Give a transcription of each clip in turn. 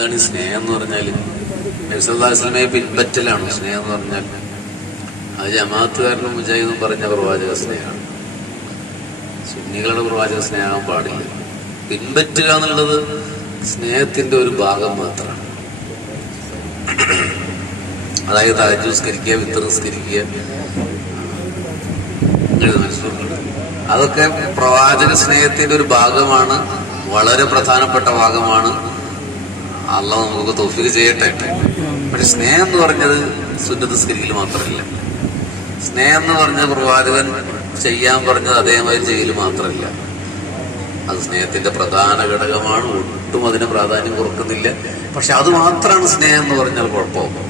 എന്താണ് ഈ സ്നേഹം എന്ന് പറഞ്ഞാൽ? നബി സല്ലല്ലാഹു അലൈഹി വസല്ലമയെ പിൻപറ്റലാണോ സ്നേഹം എന്ന് പറഞ്ഞാൽ? അത് ജമാഅത്തുകാരനും മുജാഹിദും പറഞ്ഞ പ്രവാചക സ്നേഹമാണ്. സുന്നികളുടെ പ്രവാചക സ്നേഹം പാടില്ല. പിൻപറ്റുക എന്നുള്ളത് സ്നേഹത്തിന്റെ ഒരു ഭാഗം മാത്രമാണ്. അതായത് തഹജ്ജുദ് നിസ്കരിക്കുക, വിത്ർ നിസ്കരിക്കുക, അതൊക്കെ പ്രവാചക സ്നേഹത്തിന്റെ ഒരു ഭാഗമാണ്, വളരെ പ്രധാനപ്പെട്ട ഭാഗമാണ്. അള്ളാഹു നമുക്ക് തൗഫീഖ് ചെയ്യട്ടെ. പക്ഷെ സ്നേഹം എന്ന് പറഞ്ഞത് സുന്നത്ത് നിസ്കരിക്കൽ മാത്രമല്ല. സ്നേഹം എന്ന് പറഞ്ഞത് പ്രവാചകൻ ചെയ്യാൻ പറഞ്ഞത് അതേമാതിരി ചെയ്യൽ മാത്രമല്ല. അത് സ്നേഹത്തിന്റെ പ്രധാന ഘടകമാണ്. ഒട്ടും അതിന് പ്രാധാന്യം കൊടുക്കുന്നില്ല. പക്ഷെ അത് മാത്രമാണ് സ്നേഹം എന്ന് പറഞ്ഞാൽ കുഴപ്പമാകും.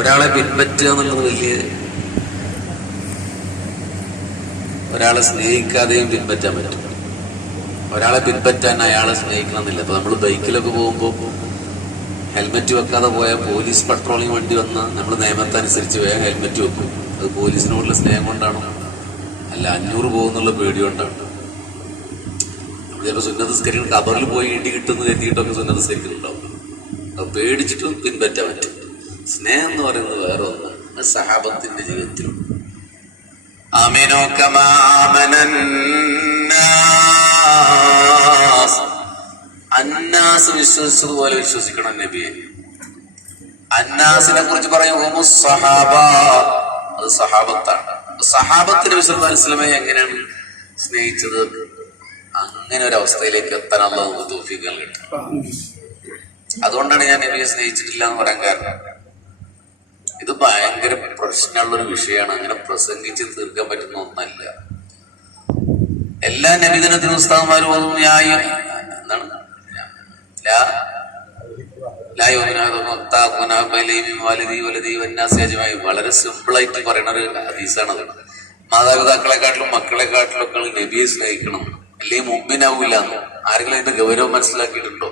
ഒരാളെ പിൻപറ്റുക എന്നുള്ളത് വലിയ, ഒരാളെ സ്നേഹിക്കാതെയും പിൻപറ്റാൻ പറ്റും. ഒരാളെ പിൻപറ്റാൻ അയാളെ സ്നേഹിക്കണമെന്നില്ല. ഇപ്പൊ നമ്മൾ ബൈക്കിലൊക്കെ പോകുമ്പോൾ ഹെൽമെറ്റ് വെക്കാതെ പോയാൽ പോലീസ് പട്രോളിംഗ് വണ്ടി വന്ന് നമ്മൾ നിയമത്തനുസരിച്ച് വേഗം ഹെൽമെറ്റ് വെക്കും. അത് പോലീസിനോടുള്ള സ്നേഹം കൊണ്ടാണോ? അല്ല, 500 പോകുന്നുള്ള പേടി കൊണ്ടാണ്. നമ്മൾ ചിലപ്പോൾ സുന്നത്ത് നിസ്കരിക്കുന്ന ഖബറിൽ പോയി ഇടി കിട്ടുന്ന കരുതിയിട്ടൊക്കെ സുന്നത്ത് നിസ്കരിക്കുന്നുണ്ടാവും. അത് പേടിച്ചിട്ടും പിൻപറ്റാൻ പറ്റും. സ്നേഹം എന്ന് പറയുന്നത് വേറെ ഒന്നാണ്. അത് സഹാബത്തിന്റെ ജീവിതത്തിലും ആമിനു കമാ ആമനന്നാസ്, അന്നാസ് വിശ്വസിച്ചതുപോലെ വിശ്വസിക്കണം നബിയെ. അന്നാസിനെ കുറിച്ച് പറയും സഹാബ, അത് സഹാബത്താണ്. സഹാബത്തിന് നബി സല്ലല്ലാഹു അലൈഹി വസല്ലമയെ എങ്ങനെയാണ് സ്നേഹിച്ചത്? അങ്ങനെ ഒരു അവസ്ഥയിലേക്ക് എത്താൻ അല്ലാഹു നമുക്ക് തൗഫീഖ് നൽകട്ടെ. അതുകൊണ്ടാണ് ഞാൻ നബിയെ സ്നേഹിച്ചിട്ടില്ല എന്ന് പറയാൻ കാരണം. ഇത് ഭയങ്കര പ്രശ്നമുള്ളൊരു വിഷയമാണ്. അങ്ങനെ പ്രസംഗിച്ച് തീർക്കാൻ പറ്റുന്ന ഒന്നല്ല. എല്ലാ നബിദിനത്തിനും ഉസ്താദ്മാരും എന്താണ് വളരെ സിമ്പിളായിട്ട് പറയുന്ന ഒരു ഹദീസാണത്. മാതാപിതാക്കളെക്കാട്ടിലും മക്കളെക്കാട്ടിലും ഒക്കെ നബിയെ സ്നേഹിക്കണം, അല്ലെങ്കിൽ മുമ്പിനാവൂല. ആരെങ്കിലും അതിന്റെ ഗൗരവം മനസ്സിലാക്കിയിട്ടുണ്ടോ?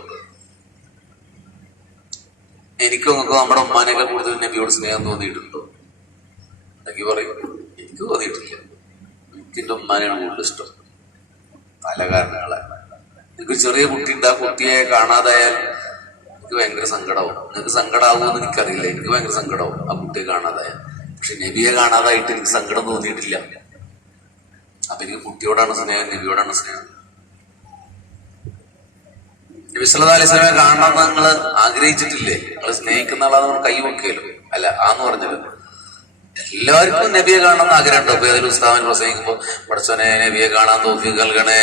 എനിക്കും നമുക്ക് നമ്മുടെ ഉമ്മാനേക്കാൾ കൂടുതൽ നബിയോട് സ്നേഹം തോന്നിയിട്ടുണ്ടോ? എനിക്ക് പറയും, എനിക്ക് തോന്നിയിട്ടില്ല. എനിക്ക് എന്റെ ഉമ്മാനെയാണ് കൂടുതൽ ഇഷ്ടം. പല കാരണങ്ങളാണ്. എനിക്ക് ചെറിയ കുട്ടിയുണ്ട്, ആ കുട്ടിയെ കാണാതായാൽ എനിക്ക് ഭയങ്കര സങ്കടമാവും. നിങ്ങൾക്ക് സങ്കടമാവുമെന്ന് എനിക്കറിയില്ല. എനിക്ക് ഭയങ്കര സങ്കടമാവും ആ കുട്ടിയെ കാണാതായാൽ. പക്ഷെ നബിയെ കാണാതായിട്ട് എനിക്ക് സങ്കടം തോന്നിയിട്ടില്ല. അപ്പൊ എനിക്ക് കുട്ടിയോടാണ് സ്നേഹം, നബിയോടാണ് സ്നേഹം. നബി സല്ലല്ലാഹു അലൈഹി വസല്ലമയെ കാണണമെന്ന് നിങ്ങൾ ആഗ്രഹിച്ചിട്ടില്ലേ? നിങ്ങൾ സ്നേഹിക്കുന്ന ആളാണ് നമ്മൾ കൈ വെക്കുകയല്ലോ. അല്ല, ആന്ന് പറഞ്ഞത് എല്ലാവർക്കും നബിയെ കാണണമെന്ന് ആഗ്രഹമുണ്ടോ? ഇപ്പൊ ഏതൊരു ഉസ്താദൻ പ്രസംഗിക്കുമ്പോ പടച്ചോനെ നബിയെ കാണാൻ തൗഫീഖ് നൽകണേ,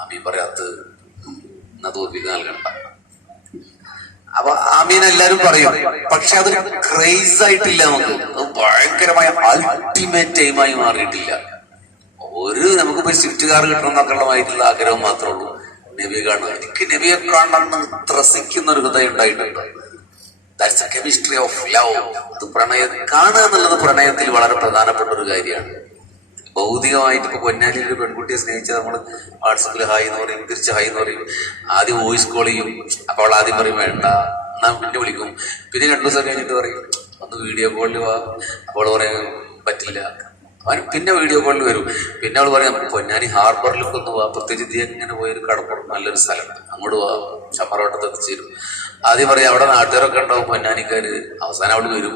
ആമീൻ പറയാത്തത് എന്നാ തൗഫീഖ് നൽകണ്ട. അപ്പൊ ആമീൻ എല്ലാരും പറയും. പക്ഷെ അതൊരു ക്രൈസ് ആയിട്ടില്ല. നമുക്ക് ഭയങ്കരമായ അൾട്ടിമേറ്റ് എയിമായി മാറിയിട്ടില്ല. നമുക്കിപ്പോ സ്വിഫ്റ്റ് കാർ കിട്ടണം എന്നൊക്കെയുള്ളതായിട്ടുള്ള ആഗ്രഹം മാത്രമേ ഉള്ളൂ. നബിയെ കാണുക, എനിക്ക് നബിയെ കാണണം ത്രസിക്കുന്ന ഒരു ഹൃദയം ഉണ്ടായിട്ടുണ്ട്. That's a chemistry of love. അത് കാണുക എന്നുള്ളത് പ്രണയത്തിൽ വളരെ പ്രധാനപ്പെട്ട ഒരു കാര്യമാണ്. ഭൗതികമായിട്ട് ഇപ്പൊ പൊന്നാനിയിൽ ഒരു പെൺകുട്ടിയെ സ്നേഹിച്ചാൽ നമ്മൾ വാട്സപ്പിൽ ഹായ് എന്ന് പറയും, തിരിച്ച് ഹായ് എന്ന് പറയും, ആദ്യം വോയിസ് കോൾ ചെയ്യും. അപ്പൊ അവൾ ആദ്യം പറയും വേണ്ട, എന്നാ പിന്നെ വിളിക്കും. പിന്നെ 2 ദിവസം കഴിഞ്ഞിട്ട് പറയും ഒന്ന് വീഡിയോ കോളിൽ വാ. അപ്പോൾ പറയാൻ പറ്റില്ല. അവൻ പിന്നെ വീഡിയോ കോളിൽ വരും. പിന്നെ അവൾ പറയാം പൊന്നാനി ഹാർബറിലൊക്കെ ഒന്ന് പോവാ, പ്രത്യേകിച്ച് ഇങ്ങനെ പോയൊരു കടപ്പുറം നല്ലൊരു സ്ഥലമുണ്ട്, അങ്ങോട്ട് പോവാ, ചമ്മറോട്ടത്ത് എത്തിച്ചേരും. ആദ്യം പറയാം അവിടെ നാട്ടുകാരൊക്കെ ഉണ്ടാവും പൊന്നാനിക്കാര്. അവസാനം അവൾ വരും.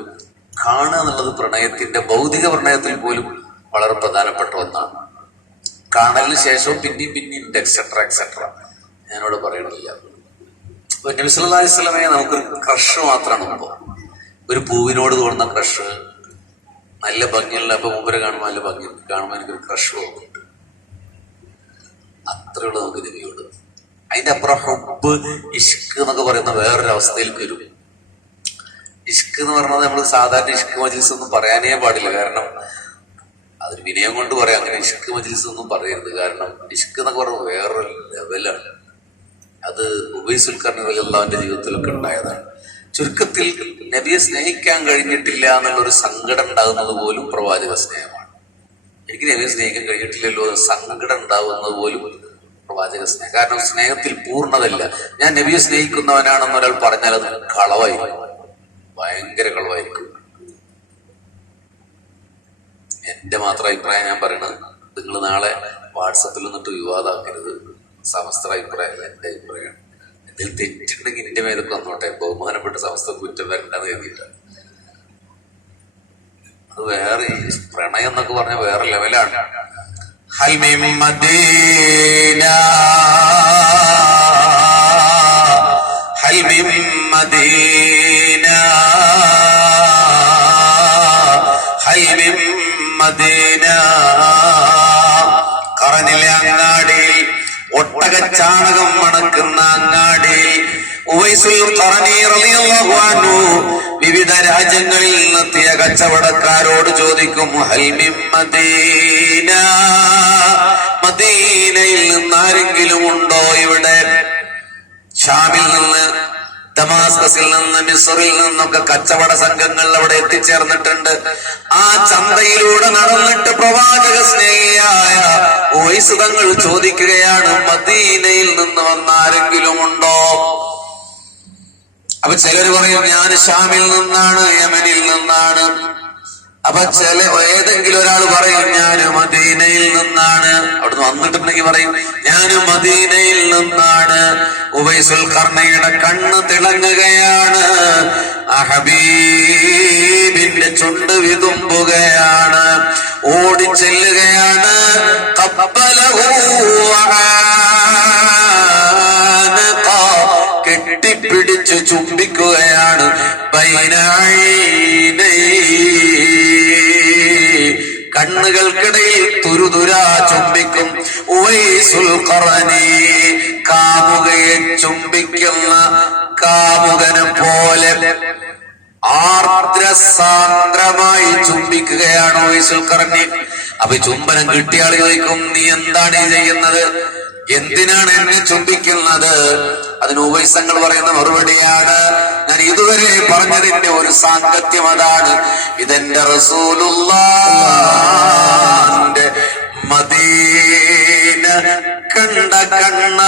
കാണുക എന്നുള്ളത് പ്രണയത്തിന്റെ, ഭൗതിക പ്രണയത്തിൽ പോലും വളരെ പ്രധാനപ്പെട്ട ഒന്നാണ്. കാണലിന് ശേഷവും പിന്നെയും എക്സെട്ര എക്സെട്ര ഞാനിവിടെ പറയണില്ല. ഇപ്പൊ നബി സല്ലല്ലാഹു അലൈഹി വസല്ലമയെ നമുക്കൊരു ക്രഷ് മാത്രമാണ്. ഇപ്പോ ഒരു പൂവിനോട് തോന്നുന്ന ക്രഷ്, നല്ല ഭംഗിയുള്ള, അപ്പൊ മുമ്പരെ കാണുമ്പോൾ നല്ല ഭംഗിയുണ്ട്, കാണുമ്പോൾ എനിക്കൊരു ക്രഷ് തോന്നുന്നുണ്ട്. അത്രയുള്ള നമുക്ക് നബിയോട്. അതിന്റെ അപ്പുറം ഹുബ്ബ്, ഇഷ്ക് എന്നൊക്കെ പറയുന്ന വേറൊരു അവസ്ഥയിലേക്ക് വരും. ഇഷ്ക് എന്ന് പറഞ്ഞത് നമ്മൾ സാധാരണ ഇഷ്ക് മജ്ലിസ് ഒന്നും പറയാനേ പാടില്ല. കാരണം അതൊരു വിനയം കൊണ്ട് പറയാം. അങ്ങനെ ഇഷ്ക് മജ്ലിസ് ഒന്നും പറയരുത്. കാരണം ഇഷ്ക് എന്നൊക്കെ പറഞ്ഞത് വേറൊരു ലെവലാണ്. അത് ഉബൈസുൽ ഖർനി റളിയല്ലാഹുവിന്റെ ജീവിതത്തിലൊക്കെ ഉണ്ടായതാണ്. ചുരുക്കത്തിൽ നബിയെ സ്നേഹിക്കാൻ കഴിഞ്ഞിട്ടില്ല എന്നുള്ളൊരു സങ്കടം ഉണ്ടാകുന്നത് പോലും പ്രവാചക സ്നേഹമാണ്. എനിക്ക് നബിയെ സ്നേഹിക്കാൻ കഴിഞ്ഞിട്ടില്ലല്ലോ എന്ന് സങ്കടം ഉണ്ടാകുന്നത് പോലും പ്രവാചക സ്നേഹം. കാരണം സ്നേഹത്തിൽ പൂർണ്ണതല്ല. ഞാൻ നബിയെ സ്നേഹിക്കുന്നവനാണെന്ന് ഒരാൾ പറഞ്ഞാൽ അത് കളവായിരിക്കും, ഭയങ്കര കളവായിരിക്കും. എന്റെ മാത്രം അഭിപ്രായം ഞാൻ പറയണത്. നിങ്ങൾ നാളെ വാട്സപ്പിൽ നിന്നിട്ട് വിവാദമാക്കരുത്. സമസ്ത അഭിപ്രായമല്ല, എന്റെ അഭിപ്രായമാണ്. എന്തെങ്കിലും തെറ്റുണ്ടെങ്കിൽ എന്റെ മേലൊക്കെ വന്നോട്ടെ, ബഹുമാനപ്പെട്ട സമസ്ത കുറ്റം വരണ്ടെന്ന് കരുതിയിട്ടാണ്. അത് വേറെ, ഈ പ്രണയം എന്നൊക്കെ പറഞ്ഞാൽ വേറെ ലെവലാണ്. ഹൽമിം മദീന ഹൽമിം മദീന ഹൽമിം മദീന. ഖറനിലെ അങ്ങാടിയിൽ, ഒട്ടകച്ചാണകം മണക്കുന്ന അങ്ങാടിയിൽ ഉവൈസുൽ ഖറനി റളിയല്ലാഹു അൻഹു വിവിധ രാജ്യങ്ങളിൽ നിന്നെത്തിയ കച്ചവടക്കാരോട് ചോദിക്കും, ഹൽമിൻ മദീന, മദീനയിൽ നിന്ന് ആരെങ്കിലും ഉണ്ടോ ഇവിടെ? ഷാമിൽ നിന്ന്, ദമാസ്കസിൽ നിന്ന്, മിസ്റിൽ നിന്നൊക്കെ കച്ചവട സംഘങ്ങൾ അവിടെ എത്തിച്ചേർന്നിട്ടുണ്ട്. ആ ചന്തയിലൂടെ നടന്നിട്ട് പ്രവാചക സ്നേഹിയായ ഉവൈസ് തങ്ങൾ ചോദിക്കുകയാണ്, മദീനയിൽ നിന്ന് വന്ന ആരെങ്കിലും ഉണ്ടോ? അപ്പൊ ചിലര് പറയും, ഞാൻ ഷാമിൽ നിന്നാണ്, യമനിൽ നിന്നാണ്. അപ്പൊ ഏതെങ്കിലും ഒരാൾ പറയും, ഞാൻ മദീനയിൽ നിന്നാണ്. അവിടുന്ന് വന്നിട്ടുണ്ടെങ്കിൽ പറയും, ഞാൻ മദീനയിൽ നിന്നാണ്. ഉവൈസുൽ ഖർനയുടെ കണ്ണ് തിളങ്ങുകയാണ്, ആ ഹബീബിന്റെ ചുണ്ട് വിതുമ്പുകയാണ്, ഓടിച്ചെല്ലുകയാണ്. കെട്ടിപ്പിടിച്ചു ചുംബിക്കുകയാണ്. കണ്ണുകൾക്കിടയിൽ തുരുതുരാ ചുംബിക്കും. ഉവൈസുൽ ഖറനി കാമുകയെ ചുംബിക്കുന്ന കാമുകനെ പോലെ ആർദ്രസാന്ദ്രമായി ചുംബിക്കുകയാണ് ഉവൈസുൽ ഖറനി. അപ്പൊ ചുംബനം കിട്ടിയ ആൾ ചോദിക്കും, നീ എന്താണ് ഈ ചെയ്യുന്നത്? എന്തിനാണ് എന്നെ ചുംബിക്കുന്നത്? അതിന് ഉവൈസങ്ങൾ പറയുന്ന മറുപടിയാണ്, ഞാൻ ഇതുവരെ പറഞ്ഞതിന്റെ ഒരു സാങ്കത്യം അതാണ്. ഇതെന്റെ റസൂലുള്ളാഹിന്റെ മദീന കണ്ട കണ്ണ,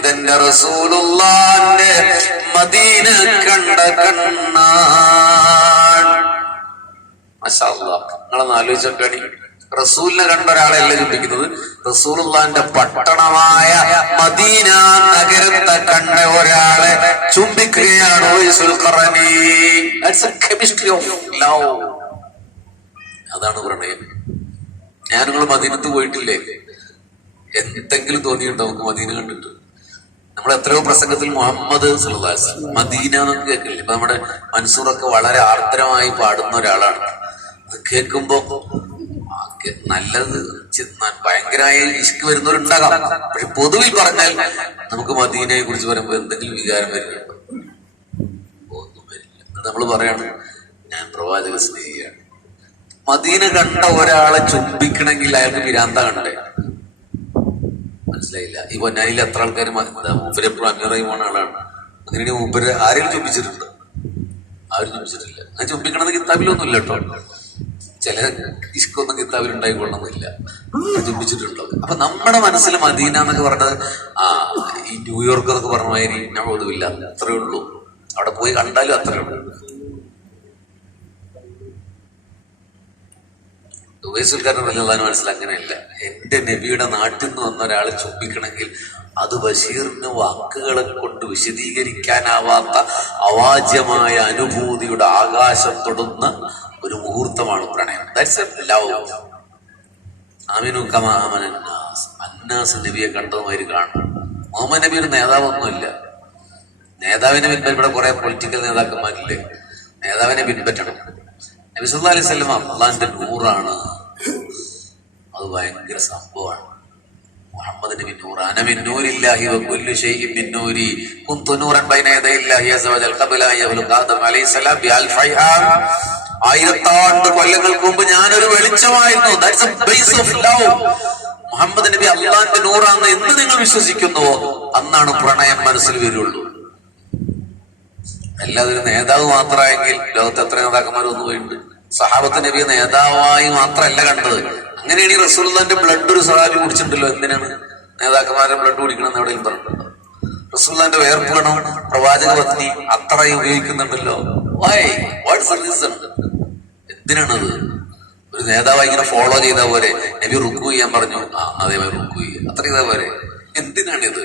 ഇതെന്റെ റസൂലുള്ളാഹിന്റെ മദീന കണ്ട കണ്ണ. മാഷാ അല്ലാഹ്, നിങ്ങളൊന്ന് ആലോചിച്ചോക്കണി. റസൂലിനെ കണ്ട ഒരാളെയല്ല ചുംബിക്കുന്നത്, റസൂലുള്ളാഹിന്റെ പട്ടണമായ മദീന നഗരത്തെ കണ്ട ഒരാളെ ചുംബിക്കുകയാണ് Uwaisul Qarani. That's a chemistry of love. അതാണ് പ്രണയം. നിങ്ങൾ മദീനത്ത് പോയിട്ടില്ലേ? എന്തെങ്കിലും തോന്നിയിട്ടുണ്ടോ നമുക്ക് മദീന കണ്ടിട്ട്? നമ്മൾ എത്രയോ പ്രസംഗത്തിൽ മുഹമ്മദ് സല്ലല്ലാഹു അലൈഹി വസല്ലം മദീന എന്നൊക്കെ കേൾക്കില്ലേ? ഇപ്പൊ നമ്മുടെ മൻസൂറൊക്കെ വളരെ ആർദ്രമായി പാടുന്ന ഒരാളാണ്. അത് കേൾക്കുമ്പോ നല്ലത്, ഭയങ്കരമായ ഇഷ്ക് വരുന്നവരുണ്ടാകാം. പക്ഷെ പൊതുവിൽ പറഞ്ഞാൽ നമുക്ക് മദീനയെ കുറിച്ച് പറയുമ്പോൾ എന്തെങ്കിലും വികാരം വരുന്നുണ്ടോ? ഒന്നും വരില്ല. നമ്മൾ പറയണം, ഞാൻ പ്രവാചക സ്നേഹിയാണ്. മദീന കണ്ട ഒരാളെ ചുംബിക്കണമെങ്കിൽ അയാൾക്ക് വിരാന്ത കണ്ടേ? മനസ്സിലായില്ല. ഈ പൊന്നാനിയിൽ എത്ര ആൾക്കാർ മൂപ്പരെപ്പോഴും അന്യറയുമാണ് ആളാണ്. അങ്ങനെ മൂപ്പര് ആരെങ്കിലും ചുംബിച്ചിട്ടുണ്ടോ? ആരും ചുംബിച്ചിട്ടില്ല. അങ്ങനെ ചുംബിക്കണമെന്ന് കിതാബിലൊന്നും ഇല്ല കേട്ടോ. ചില ഇഷ്കൊന്നും കിതാബിൽ ഉണ്ടായിക്കൊള്ളണമെന്നില്ല. ചുംബിച്ചിട്ടുണ്ടോ? അപ്പൊ നമ്മുടെ മനസ്സിൽ മദീന എന്നൊക്കെ പറഞ്ഞത് ഈ ന്യൂയോർക്ക് എന്നൊക്കെ പറഞ്ഞ മാതിരി ഞാൻ ഒതുവില്ല, അത്രേ ഉള്ളൂ. അവിടെ പോയി കണ്ടാലും അത്രേ ഉള്ളൂ. ഉവൈസുൽക്കാരൻ വലിയ മനസ്സിൽ അങ്ങനെയല്ല. എന്റെ നബിയുടെ നാട്ടിൽ നിന്ന് വന്ന ഒരാളെ ചുംബിക്കണമെങ്കിൽ അത് ബഷീറിന് വാക്കുകളെ കൊണ്ട് വിശദീകരിക്കാനാവാത്ത അവാച്യമായ അനുഭൂതിയുടെ ആകാശം തൊടുന്ന ഒരു മുഹൂർത്തമാണ് പ്രണയം. That's A love. ആമിനു കമാ ആമന അന്നാസ്. അന്നാസ് നബിയെ കണ്ടതുമാതിരി കാണണം. മുഹമ്മദ് നബി ഒരു നേതാവൊന്നുമില്ല. നേതാവിനെ പിൻപറ്റ ഇവിടെ കുറെ പൊളിറ്റിക്കൽ നേതാക്കന്മാരില്ലേ, നേതാവിനെ പിൻപറ്റണം. നബി സല്ലല്ലാഹു അലൈഹി വസല്ലം അള്ളാന്റെ നൂറാണ്. അത് ഭയങ്കര സംഭവമാണ്. മുഹമ്മദ് നബി നൂർ. അന മിൻ നൂരില്ലാഹി വകുല്ലു ശൈഇൻ മിൻ നൂരി കുന്തു നൂറൻ ബൈന യദയില്ലാഹി അസ്സ വജൽ ഖബല യബ്ലുഗ ആദം അലൈഹിസ്സലാം ബിഅൽഫി ആം. 1000 കൊല്ലങ്ങൾക്ക് മുമ്പ് ഞാനൊരു വെളിച്ചമായിരുന്നു. That's a base of love. Muhammad നബി അള്ളാന്റെ നൂറാന്ന് എന്ന് നിങ്ങൾ വിശ്വസിക്കുന്നുവോ അന്നാണ് പ്രണയം മനസ്സിൽ വരുള്ളൂ. അല്ലാതെ ഒരു നേതാവ് മാത്രമായെങ്കിൽ ലോകത്ത് എത്ര നേതാക്കന്മാരൊന്നും പോയിട്ടുണ്ട്. സഹാബത്ത് നബിയെ നേതാവായി മാത്രമല്ല കണ്ടത്. അങ്ങനെയാണ് ഈ റസൂലുള്ളാഹിന്റെ ബ്ലഡ് ഒരു സഹാബി കുടിച്ചിട്ടുണ്ടല്ലോ. എന്തിനാണ് നേതാക്കന്മാരുടെ ബ്ലഡ് കുടിക്കണമെന്ന് എവിടെയും പറഞ്ഞിട്ടുണ്ടോ? റസൂലുള്ളാഹിന്റെ വേർപ്പ് വേണം പ്രവാചക പത്നി അത്രയും ഉപയോഗിക്കുന്നുണ്ടല്ലോ. വൈ? What's the reason? എന്തിനാണത്? ഒരു നേതാവ് ഇങ്ങനെ ഫോളോ ചെയ്ത പോലെ നബി റുക്കു ചെയ്യാൻ പറഞ്ഞു, അതേപോലെ റുക്കു ചെയ്യുക, അത്ര ചെയ്താ പോലെ. എന്തിനാണിത്?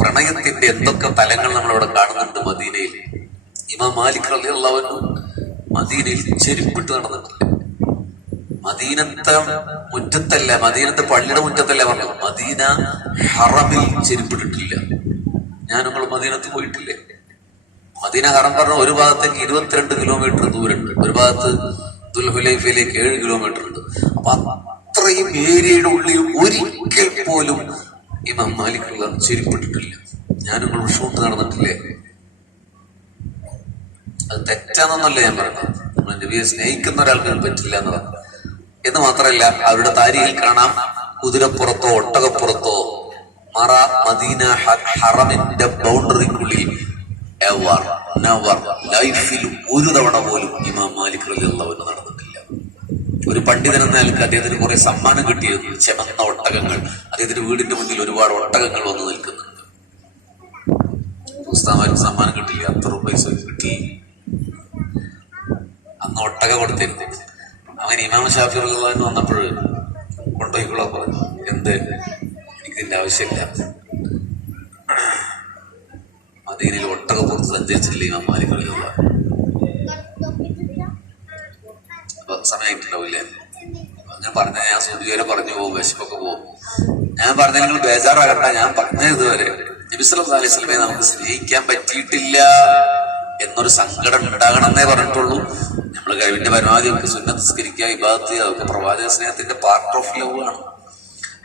പ്രണയത്തിന്റെ എന്തൊക്കെ തലങ്ങൾ നമ്മളവിടെ കാണുന്നുണ്ട് മദീനയിൽ. ഇമാം മാലിക് റളിയല്ലാഹു അൻഹു മദീനയിൽ ചെരുപ്പിട്ട് നടന്നിട്ടില്ല. മദീനത്തെ മുറ്റത്തല്ല, മദീനത്തെ പള്ളിയുടെ മുറ്റത്തല്ല പറഞ്ഞു, മദീന ഹറമിൽ ചെരുപ്പിട്ടിട്ടില്ല. ഞാൻ നമ്മൾ മദീനത്ത് പോയിട്ടില്ലേ? മദീന ഹറം പറഞ്ഞ ഒരു ഭാഗത്തേക്ക് 22 കിലോമീറ്റർ ദൂരമുണ്ട്, ഒരു ഭാഗത്ത് ദുൽഹുലൈഫയിലേക്ക് 7 കിലോമീറ്റർ ഉണ്ട്. അപ്പൊ അത്രയും ഏരിയയുടെ ഉള്ളിൽ ഒരിക്കൽ പോലും ഇമാം മാലിക് ചെരുപ്പിട്ടിട്ടില്ല. ഞാൻ നമ്മൾ ഷൂട്ട് നടന്നിട്ടില്ലേ? അത് തെറ്റാണെന്നല്ല ഞാൻ പറഞ്ഞത്. നമ്മൾ നബിയെ സ്നേഹിക്കുന്ന ഒരാൾക്ക് പറ്റില്ല എന്നതാണ്. എന്ന് മാത്രമല്ല, അവരുടെ താരിഖിൽ കാണാം, കുതിരപ്പുറത്തോ ഒട്ടകപ്പുറത്തോ മദീന ഹറമിന്റെ ബൗണ്ടറിക്കുള്ളിൽ ലൈഫിൽ ഒരു തവണ പോലും ഇമാം മാലിക് റളിയല്ലാഹു അൻഹു നടന്നിട്ടില്ല. ഒരു പണ്ഡിതൻ എന്ന നിലക്ക് അദ്ദേഹത്തിന് കുറെ സമ്മാനം കിട്ടിയിരുന്നു, ചെമന്ന ഒട്ടകങ്ങൾ. അദ്ദേഹത്തിന്റെ വീടിന്റെ മുന്നിൽ ഒരുപാട് ഒട്ടകങ്ങൾ വന്ന് നിൽക്കുന്നുണ്ട്. ഉസ്താദ് സമ്മാനം കിട്ടില്ല, അത്ര പൈസ കിട്ടി. അന്ന് ഒട്ടക കൊടുത്തിരുന്നു. അങ്ങനെ ഇമാം ഷാഫി റളിയല്ലാഹു അൻഹു വന്നപ്പോൾ കൊണ്ടുപോയിക്കൊള്ളാൻ പറഞ്ഞു. എന്ത്? എനിക്കിതിന്റെ ആവശ്യമില്ല. മദീനയിൽ ഒട്ടകപ്പുറത്ത് സഞ്ചരിച്ചിട്ടില്ല ഇമാം മാലിക് റളിയല്ലാഹു അൻഹു. സമയമായിട്ടുണ്ടാവില്ലേ? അങ്ങനെ പറഞ്ഞ ഞാൻ സുഖിവരെ പറഞ്ഞു പോകും, വിശപ്പൊക്കെ പോകും. ഞാൻ പറഞ്ഞ നിങ്ങൾ ബേജാറാകണ്ട, ഞാൻ പറഞ്ഞത് ഇതുവരെ നബി സല്ലല്ലാഹു അലൈഹി വസല്ലമയെ നമുക്ക് സ്നേഹിക്കാൻ പറ്റിയിട്ടില്ല എന്നൊരു സങ്കടം ഉണ്ടാകണമെന്നേ പറഞ്ഞിട്ടുള്ളൂ. നമ്മൾ കഴിവിന്റെ പരമാവധി നമുക്ക് സുന്നത്ത് നിസ്കരിക്കുക, ഇബാദത്ത് ചെയ്യുക, അതൊക്കെ പ്രവാചക സ്നേഹത്തിന്റെ പാർട്ട് ഓഫ് ലവ് ആണ്.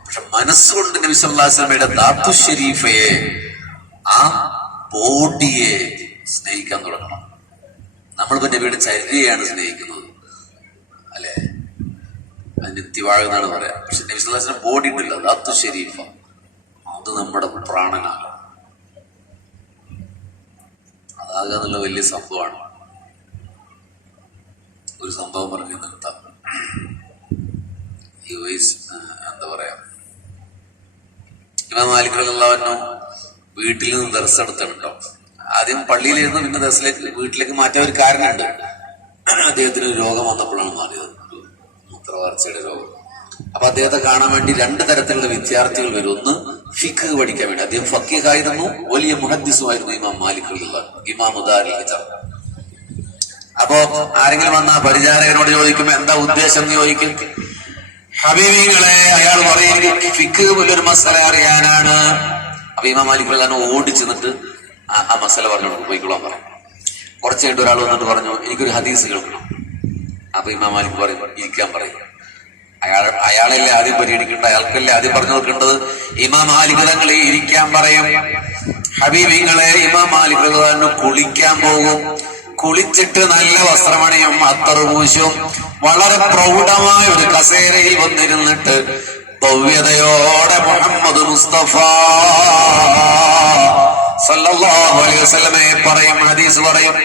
പക്ഷെ മനസ്സുകൊണ്ട് നബി സല്ലല്ലാഹു അലൈഹി വസല്ലമയുടെ ദാത്തു ഷരീഫയെ, ആ ബോഡിയെ സ്നേഹിക്കാൻ തുടങ്ങണം. നമ്മളിപ്പോ നബിയുടെ ചര്യയാണ് സ്നേഹിക്കുന്നത് അല്ലെ? അതിന് ഇത്തിവാഴെന്നാണ് പറയാം. പക്ഷെ നബി സല്ലല്ലാഹു അലൈഹി വസല്ലം ബോഡി ഉണ്ടല്ലോ, ദാത്തു ഷരീഫ, അത് നമ്മുടെ പ്രാണനാണ്. അതാകുക എന്നുള്ള വലിയ സംഭവമാണ്. ഒരു സംഭവം പറഞ്ഞു നിർത്താം. ഈ വയസ്സ് എന്താ പറയാ, ഇമാം മാലിക് റളിയല്ലാഹു അൻഹു വീട്ടിൽ നിന്ന് ദർസ് എടുത്തിട്ടുണ്ടോ? ആദ്യം പള്ളിയിലിരുന്ന് പിന്നെ ദർസിലേക്ക് വീട്ടിലേക്ക് മാറ്റാൻ ഒരു കാരണമുണ്ട്. അദ്ദേഹത്തിന് ഒരു രോഗം വന്നപ്പോഴാണ് മാറിയത്, മൂത്രവാർച്ചയുടെ രോഗം. അപ്പൊ അദ്ദേഹത്തെ കാണാൻ വേണ്ടി 2 തരത്തിലുള്ള വിദ്യാർത്ഥികൾ വരും. ഒന്ന് ഫിഖ് പഠിക്കാൻ വേണ്ടി, അദ്ദേഹം ഫഖീഹായിരുന്നു, വലിയ മുഹദ്ദിസുമായിരുന്നു ഇമാം മാലിക് റളിയല്ലാഹു അൻഹു, ഇമാം ദാരിൽ ഹിജ്റ. അപ്പോ ആരെങ്കിലും വന്ന പരിചാരകനോട് ചോദിക്കുമ്പോ എന്താ ഉദ്ദേശം എന്ന് ചോദിക്കും. ഹബീബികളെ, അയാൾ പറയും എനിക്ക് ഫിഖ് പോലൊരു മസല അറിയാനാണ്. അപ്പൊ ഇമാം മാലിക് റളിയല്ലാഹു അൻഹു ഓടിച്ചെന്നിട്ട് ആ മസല പറഞ്ഞു പോയിക്കൊള്ളാൻ പറഞ്ഞു. കുറച്ച് കഴിഞ്ഞിട്ട് ഒരാൾ വന്നിട്ട് പറഞ്ഞു എനിക്കൊരു ഹദീസ് കേൾക്കണം. അപ്പൊ ഇമാം മാലിക് പറയും ഇരിക്കാൻ പറയും. അയാളല്ലേ ആദ്യം പരിഗണിക്കേണ്ടത്, അയാൾക്കല്ലേ ആദ്യം പറഞ്ഞു കൊടുക്കേണ്ടത്. ഇമാം മാലിക് തങ്ങളെ ഇരിക്കാൻ പറയും. ഹബീബിങ്ങളെ, ഇമാം മാലിക് റളിയല്ലാഹു അൻഹു കുളിക്കാൻ പോകും. കുളിച്ചിട്ട് നല്ല വസ്ത്രമണിയും അത്തറ് പൂശും. വളരെ പ്രൗഢമായ ഒരു കസേരയിൽ വന്നിരുന്നിട്ട് ഭവ്യതയോടെ മുഹമ്മദ് മുസ്തഫ സല്ലല്ലാഹു അലൈഹി വസല്ലമയെ പറയും, ഹദീസ് പറയും.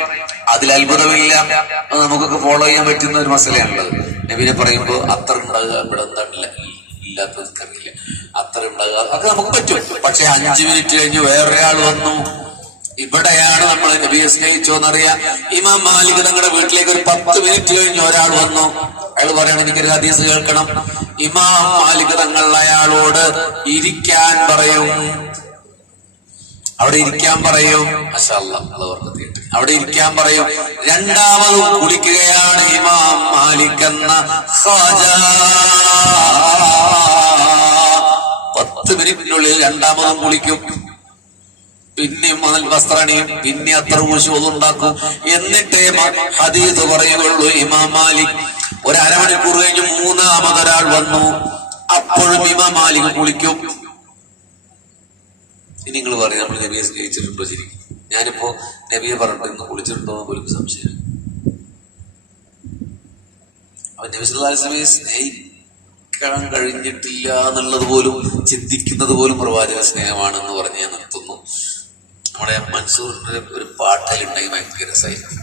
അതിൽ അത്ഭുതമില്ല, നമുക്കൊക്കെ ഫോളോ ചെയ്യാൻ പറ്റുന്ന ഒരു മസലയാണുള്ളത്. നബിനെ പറയുമ്പോ അത്ര ഉണ്ടാകുക, ഇവിടെ എന്താണില്ല ഇല്ലാത്തറിയില്ല, അത്ര ഉണ്ടാകുക അത് നമുക്ക് പറ്റും. പക്ഷെ 5 മിനിറ്റ് കഴിഞ്ഞ് വേറൊരാൾ വന്നു. ഇവിടെയാണ് നമ്മൾ നബിയെ സ്നേഹിച്ചോന്നറിയാം. ഇമാം മാലിക് തങ്ങളുടെ വീട്ടിലേക്ക് ഒരു 10 മിനിറ്റ് കഴിഞ്ഞ് ഒരാൾ വന്നു. അയാൾ പറയണം എനിക്കൊരു ഹദീസ് കേൾക്കണം. ഇമാം മാലിക് തങ്ങൾ അയാളോട് ഇരിക്കാൻ പറയും. അവിടെ ഇരിക്കാൻ പറയും. മാഷാ അല്ലാഹ്, അവിടെ ഇരിക്കാൻ പറയും. രണ്ടാമതും കുളിക്കുകയാണ് ഇമാം മാലിക് എന്ന ഖാജ. 10 മിനിറ്റിനുള്ളിൽ രണ്ടാമതും കുളിക്കും. പിന്നെ വസ്ത്രണിയും, പിന്നെ അത്ര ഊശുണ്ടാക്കും. എന്നിട്ടേ ഹദീസ് പറയുകയുള്ളൂ ഇമാം മാലിക്. ഒരു അരമണിക്കൂർ കഴിഞ്ഞ് 3-മതൊരാൾ വന്നു. അപ്പോഴും ഇമാം മാലിക് കുളിക്കും. ഇനി നിങ്ങൾ പറയും നമ്മൾ നബിയെ സ്നേഹിച്ചിട്ടുണ്ടോ? ശരിക്കും ഞാനിപ്പോ നബിയെ പറഞ്ഞിട്ട് ഇന്ന് കുളിച്ചിട്ടുണ്ടോ എന്ന് പോലും സംശയം. അപ്പൊ നബി സല്ലല്ലാഹു അലൈഹി വസല്ലമയെ സ്നേഹിക്കാൻ കഴിഞ്ഞിട്ടില്ല എന്നുള്ളത് പോലും ചിന്തിക്കുന്നത് പോലും പ്രവാചക സ്നേഹമാണെന്ന് പറഞ്ഞ് ഞാൻ നിർത്തുന്നു. നമ്മുടെ മൻസൂറിന്റെ ഒരു പാട്ടിലുണ്ടായി ഭയങ്കര രസമായിരുന്നു.